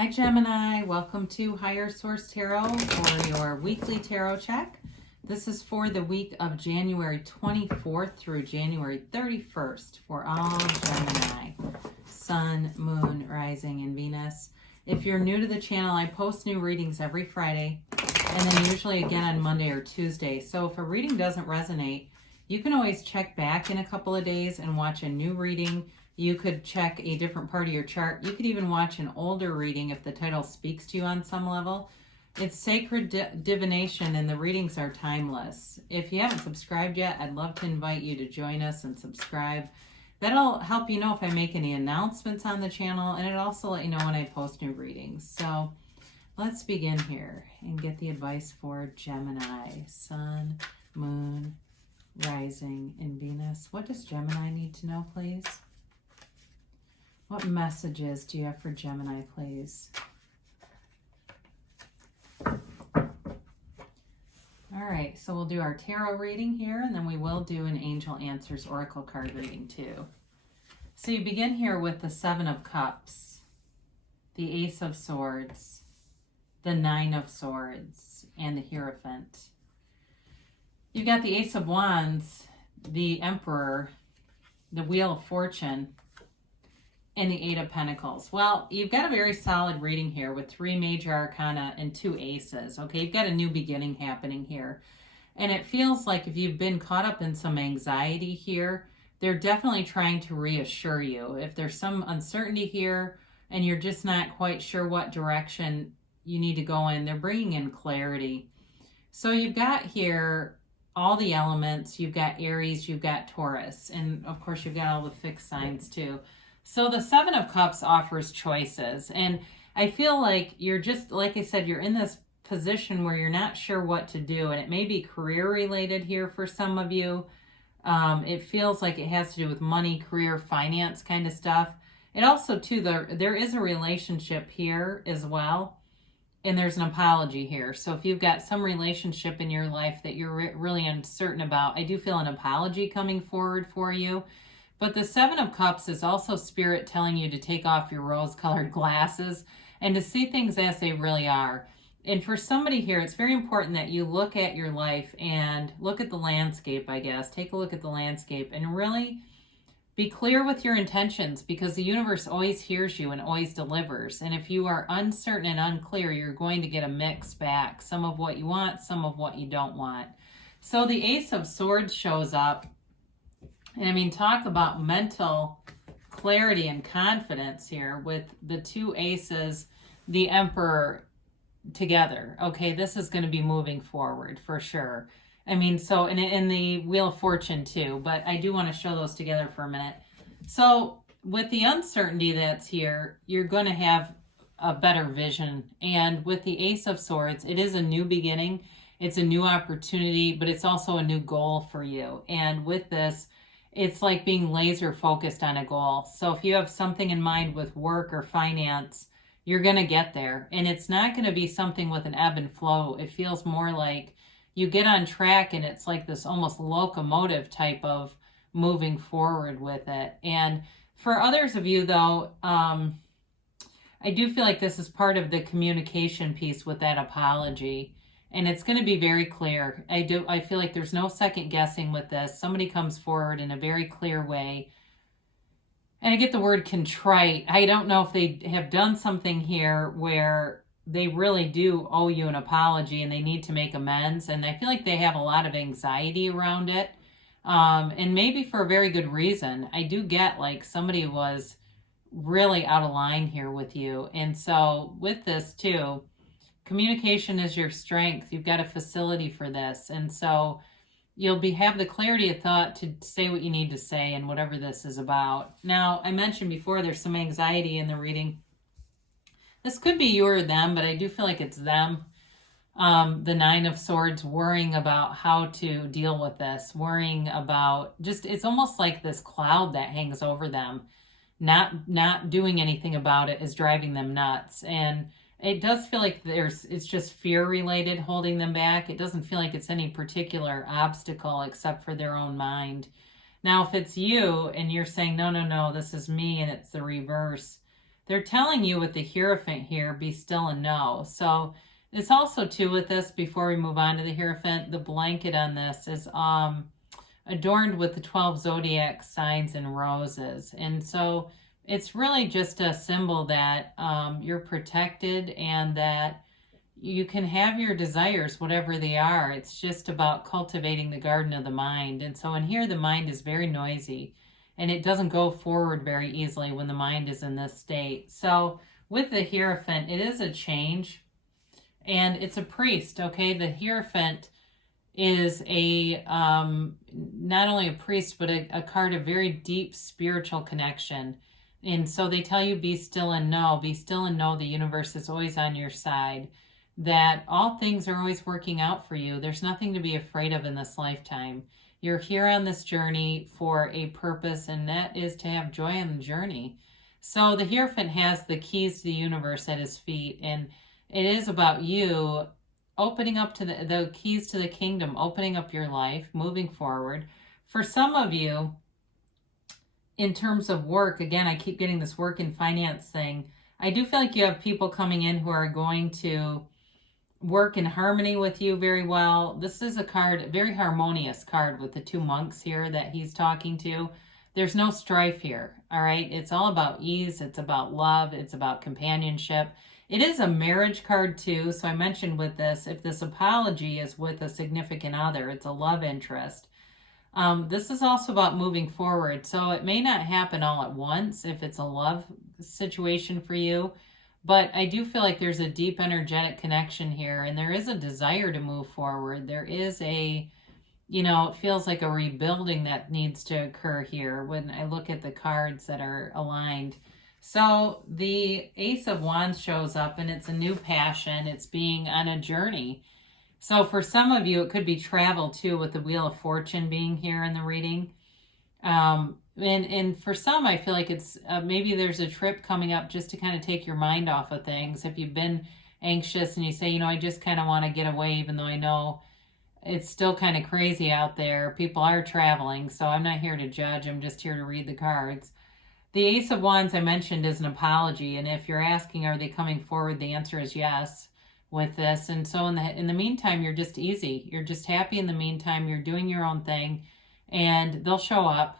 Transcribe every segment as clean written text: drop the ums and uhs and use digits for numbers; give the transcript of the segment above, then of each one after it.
Hi Gemini, welcome to Higher Source Tarot for your weekly tarot check. This is for the week of January 24th through January 31st for all Gemini, Sun, Moon, Rising, and Venus. If you're new to the channel, I post new readings every Friday and then usually again on Monday or Tuesday. So if a reading doesn't resonate, you can always check back in a couple of days and watch a new reading. You could check a different part of your chart. You could even watch an older reading if the title speaks to you on some level. It's sacred divination and the readings are timeless. If you haven't subscribed yet, I'd love to invite you to join us and subscribe. That'll help you know if I make any announcements on the channel, and it'll also let you know when I post new readings. So let's begin here and get the advice for Gemini, Sun, Moon, Rising, and Venus. What does Gemini need to know, please? What messages do you have for Gemini, please? All right, so we'll do our tarot reading here, and then we will do an Angel Answers Oracle card reading too. So you begin here with the Seven of Cups, the Ace of Swords, the Nine of Swords, and the Hierophant. You've got the Ace of Wands, the Emperor, the Wheel of Fortune, and the Eight of Pentacles. Well, you've got a very solid reading here with 3 major arcana and 2 aces. Okay, you've got a new beginning happening here. And it feels like if you've been caught up in some anxiety here, they're definitely trying to reassure you. If there's some uncertainty here and you're just not quite sure what direction you need to go in, they're bringing in clarity. So you've got here all the elements. You've got Aries, you've got Taurus, and of course you've got all the fixed signs too. So the Seven of Cups offers choices, and I feel like you're just, like I said, you're in this position where you're not sure what to do, and it may be career related here for some of you. It feels like it has to do with money, career, finance kind of stuff. It also, too, there is a relationship here as well, and there's an apology here. So if you've got some relationship in your life that you're really uncertain about, I do feel an apology coming forward for you. But the Seven of Cups is also Spirit telling you to take off your rose-colored glasses and to see things as they really are. And for somebody here, it's very important that you look at your life and look at the landscape, I guess. Take a look at the landscape and really be clear with your intentions, because the universe always hears you and always delivers. And if you are uncertain and unclear, you're going to get a mix back. Some of what you want, some of what you don't want. So the Ace of Swords shows up. And I mean, talk about mental clarity and confidence here with the 2 aces, the Emperor together. Okay, this is going to be moving forward for sure. I mean, so, and the Wheel of Fortune too, but I do want to show those together for a minute. So with the uncertainty that's here, you're going to have a better vision. And with the Ace of Swords, it is a new beginning. It's a new opportunity, but it's also a new goal for you. And with this, it's like being laser focused on a goal. So if you have something in mind with work or finance, you're going to get there. And it's not going to be something with an ebb and flow. It feels more like you get on track and it's like this almost locomotive type of moving forward with it. And for others of you though, I do feel like this is part of the communication piece with that apology. And it's going to be very clear. I feel like there's no second guessing with this. Somebody comes forward in a very clear way. And I get the word contrite. I don't know if they have done something here where they really do owe you an apology and they need to make amends. And I feel like they have a lot of anxiety around it. And maybe for a very good reason. I do get like somebody was really out of line here with you. And so with this too, communication is your strength. You've got a facility for this. And so you'll have the clarity of thought to say what you need to say and whatever this is about. Now, I mentioned before there's some anxiety in the reading. This could be you or them, but I do feel like it's them. The Nine of Swords, worrying about how to deal with this, worrying about just, it's almost like this cloud that hangs over them. Not doing anything about it is driving them nuts. And it does feel like it's just fear related holding them back. It doesn't feel like it's any particular obstacle except for their own mind. Now, if it's you and you're saying, no, this is me, and it's the reverse, they're telling you with the Hierophant here, be still and know. So it's also too with this, before we move on to the Hierophant, the blanket on this is adorned with the 12 zodiac signs and roses. And so it's really just a symbol that you're protected and that you can have your desires, whatever they are. It's just about cultivating the garden of the mind. And so in here, the mind is very noisy and it doesn't go forward very easily when the mind is in this state. So with the Hierophant, it is a change and it's a priest, okay? The Hierophant is a not only a priest, but a card of very deep spiritual connection. And so they tell you, be still and know. Be still and know the universe is always on your side, that all things are always working out for you. There's nothing to be afraid of in this lifetime. You're here on this journey for a purpose, and that is to have joy on the journey. So the Hierophant has the keys to the universe at his feet, and it is about you opening up to the keys to the kingdom, opening up your life, moving forward. For some of you, in terms of work, again, I keep getting this work and finance thing. I do feel like you have people coming in who are going to work in harmony with you very well. This is a card, a very harmonious card with the two monks here that he's talking to. There's no strife here, all right? It's all about ease. It's about love. It's about companionship. It is a marriage card too. So I mentioned with this, if this apology is with a significant other, it's a love interest. This is also about moving forward. So it may not happen all at once if it's a love situation for you, but I do feel like there's a deep energetic connection here and there is a desire to move forward. There is a, it feels like a rebuilding that needs to occur here when I look at the cards that are aligned. So the Ace of Wands shows up and it's a new passion. It's being on a journey. So for some of you, it could be travel too, with the Wheel of Fortune being here in the reading. And for some, I feel like it's maybe there's a trip coming up just to kind of take your mind off of things. If you've been anxious and you say, I just kind of want to get away, even though I know it's still kind of crazy out there. People are traveling, so I'm not here to judge. I'm just here to read the cards. The Ace of Wands I mentioned is an apology, and if you're asking, are they coming forward, the answer is yes with this. And so in the meantime, you're just easy. You're just happy in the meantime. You're doing your own thing, and they'll show up.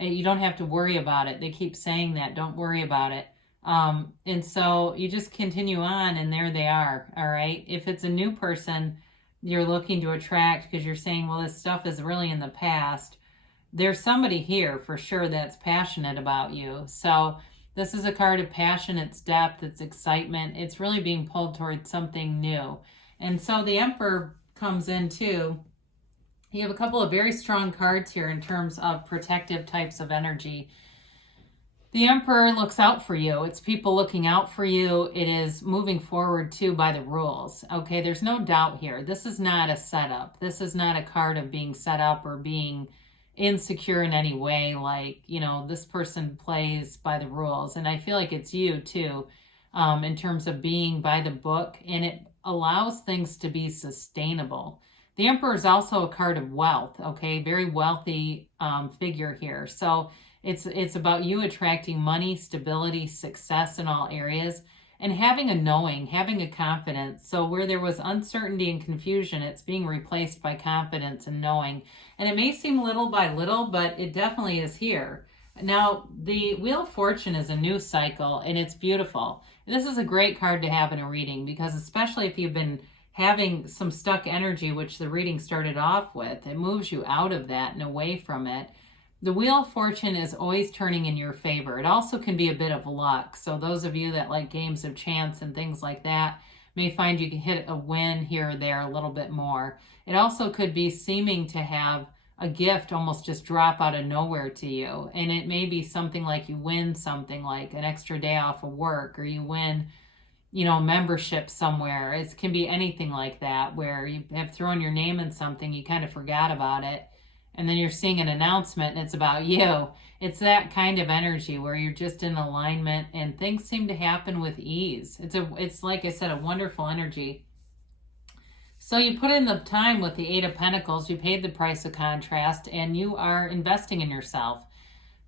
You don't have to worry about it. They keep saying that. Don't worry about it. And so you just continue on, and there they are, all right? If it's a new person you're looking to attract because you're saying, well, this stuff is really in the past, there's somebody here for sure that's passionate about you. So this is a card of passion, it's depth, it's excitement. It's really being pulled towards something new. And so the Emperor comes in too. You have a couple of very strong cards here in terms of protective types of energy. The Emperor looks out for you. It's people looking out for you. It is moving forward too by the rules. Okay, there's no doubt here. This is not a setup. This is not a card of being set up or being insecure in any way, like, this person plays by the rules. And I feel like it's you too, in terms of being by the book, and it allows things to be sustainable. The Emperor is also a card of wealth, okay? Very wealthy figure here. So it's about you attracting money, stability, success in all areas, and having a knowing, having a confidence. So where there was uncertainty and confusion, it's being replaced by confidence and knowing. And it may seem little by little, but it definitely is here. Now, the Wheel of Fortune is a new cycle, and it's beautiful. This is a great card to have in a reading, because especially if you've been having some stuck energy, which the reading started off with, it moves you out of that and away from it. The Wheel of Fortune is always turning in your favor. It also can be a bit of luck. So those of you that like games of chance and things like that may find you can hit a win here or there a little bit more. It also could be seeming to have a gift almost just drop out of nowhere to you. And it may be something like you win something like an extra day off of work, or you win, membership somewhere. It can be anything like that, where you have thrown your name in something, you kind of forgot about it, and then you're seeing an announcement and it's about you. It's that kind of energy where you're just in alignment and things seem to happen with ease. It's like I said, a wonderful energy. So you put in the time with the Eight of Pentacles, you paid the price of contrast, and you are investing in yourself.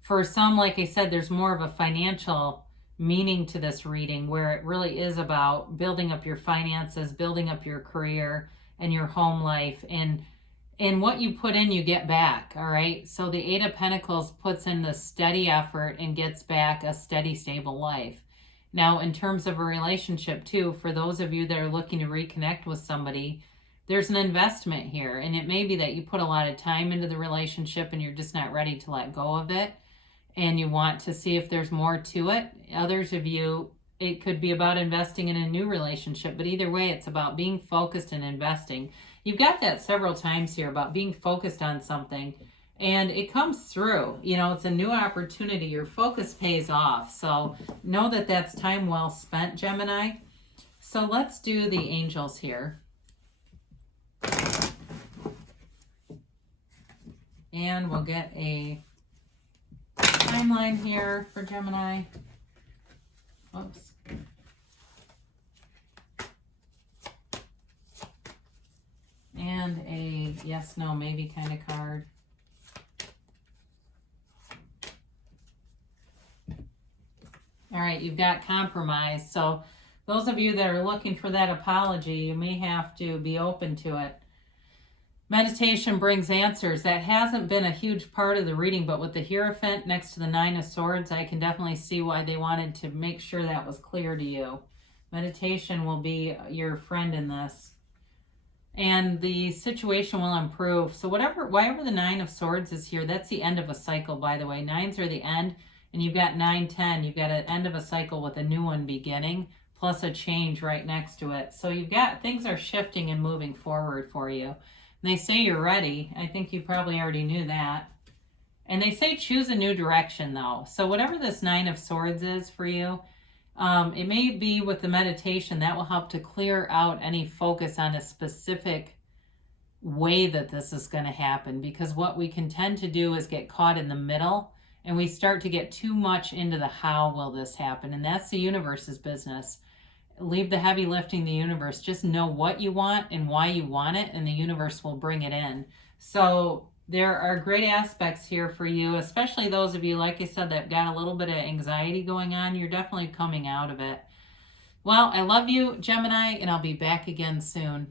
For some, like I said, there's more of a financial meaning to this reading, where it really is about building up your finances, building up your career and your home life, and what you put in, you get back. All right. So the Eight of Pentacles puts in the steady effort and gets back a steady, stable life. Now, in terms of a relationship too, for those of you that are looking to reconnect with somebody, there's an investment here. And it may be that you put a lot of time into the relationship and you're just not ready to let go of it. And you want to see if there's more to it. Others of you, it could be about investing in a new relationship. But either way, it's about being focused and investing. You've got that several times here about being focused on something. And it comes through. You know, it's a new opportunity. Your focus pays off. So know that that's time well spent, Gemini. So let's do the angels here. And we'll get a timeline here for Gemini. Whoops. And a yes, no, maybe kind of card. All right, you've got compromise. So those of you that are looking for that apology, you may have to be open to it. Meditation brings answers. That hasn't been a huge part of the reading, but with the Hierophant next to the Nine of Swords, I can definitely see why they wanted to make sure that was clear to you. Meditation will be your friend in this. And the situation will improve. So whatever the Nine of Swords is here, that's the end of a cycle, by the way. Nines are the end, and you've got 9, 10. You've got an end of a cycle with a new one beginning, plus a change right next to it. So you've got, things are shifting and moving forward for you. They say you're ready. I think you probably already knew that. And they say choose a new direction, though. So whatever this Nine of Swords is for you, it may be with the meditation that will help to clear out any focus on a specific way that this is going to happen. Because what we can tend to do is get caught in the middle, and we start to get too much into the how will this happen. And that's the universe's business. Leave the heavy lifting, the universe. Just know what you want and why you want it, and the universe will bring it in. So there are great aspects here for you, especially those of you, like I said, that got a little bit of anxiety going on. You're definitely coming out of it. Well, I love you, Gemini, and I'll be back again soon.